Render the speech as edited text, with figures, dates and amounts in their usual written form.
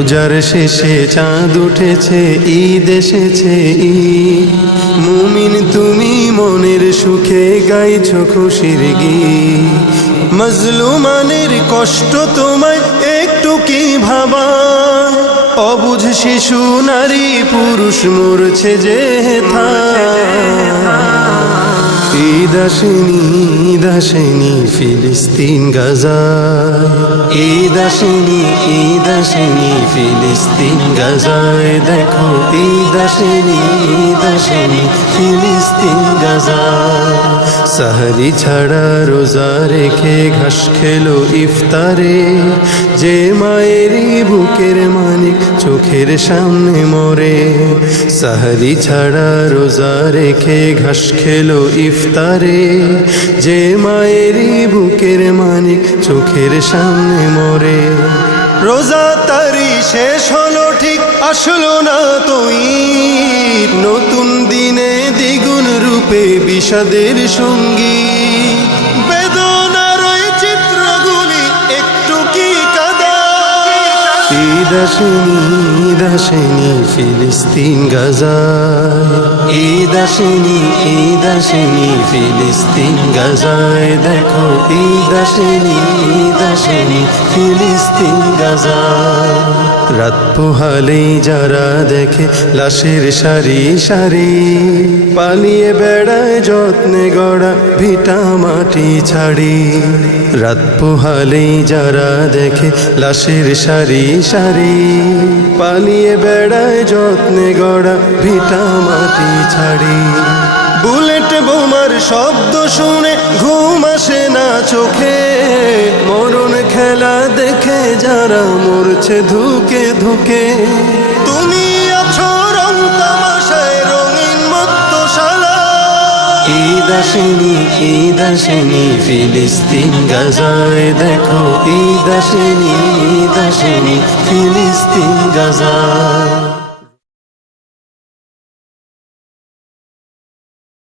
রোজার শেষে চাঁদ উঠেছে, ঈদ এসেছে ঈদ। মুমিন তুমি মনের সুখে গাইছো খুশির গীত। মজলুমানের কষ্ট তোমায় একটু কি ভাবা? অবুঝ শিশু নারী পুরুষ মরছে যে ঈদ আসেনি, ঈদ আসেনি ফিলিস্তিন গাজায়। ঈদ আসেনি, ঈদ আসেনি ফিলিস্তিন গাজায়। দেখো ঈদ আসেনি, ঈদ আসেনি ফিলিস্তিন গাজায়। সাহরি ছাড়া রোজা রেখে ঘাস খেলো ইফতারে, যে মায়েরই বুকের মানিক চোখের সামনে মরে। সাহরি ছাড়া রোজা রেখে ঘাস খেলো ইফতারে, যে মায়েরই বুকের মানিক চোখের সামনে মরে। রোজা তারি শেষ হলো ঠিক, আসলো না তো ঈদ। নতুন দিনে দ্বিগুণ রূপে বিষাদের সঙ্গী। বেদনার ওই চিত্রগুলি একটু কি কাঁদা? ঈদ আসেনি, ঈদ আসেনি ফিলিস্তিন গাজায়। ঈদ আসেনি, ঈদ আসেনি ফিলিস্তিন গাজায়। দেখো ঈদ আসেনি, ঈদ আসেনি ফিলিস্তিন গাজায়। রাত পোহালেই যারা দেখে লাশের সারি সারি, পালিয়ে বেড়ায় যত্নে গড়া ভিটা মাটি ছাড়ি। রাত পোহালেই যারা দেখে লাশের সারি সারি, পালিয়ে বেড়ায় যত্নে গড়া ভিটা মাটি ছাড়ি। বুলেট বোমার শব্দ শুনে ঘুম আসে না চোখে, মরণ খেলা দেখে যারা মরছে ধুকে ধুকে। তুমি আছো রং তামাশায় রঙিন মত্তশালা। ঈদ আসেনি, ঈদ আসেনি ফিলিস্তিন গাজায়। দেখো ঈদ আসেনি, ঈদ আসেনি ফিলিস্তিন গাজায়।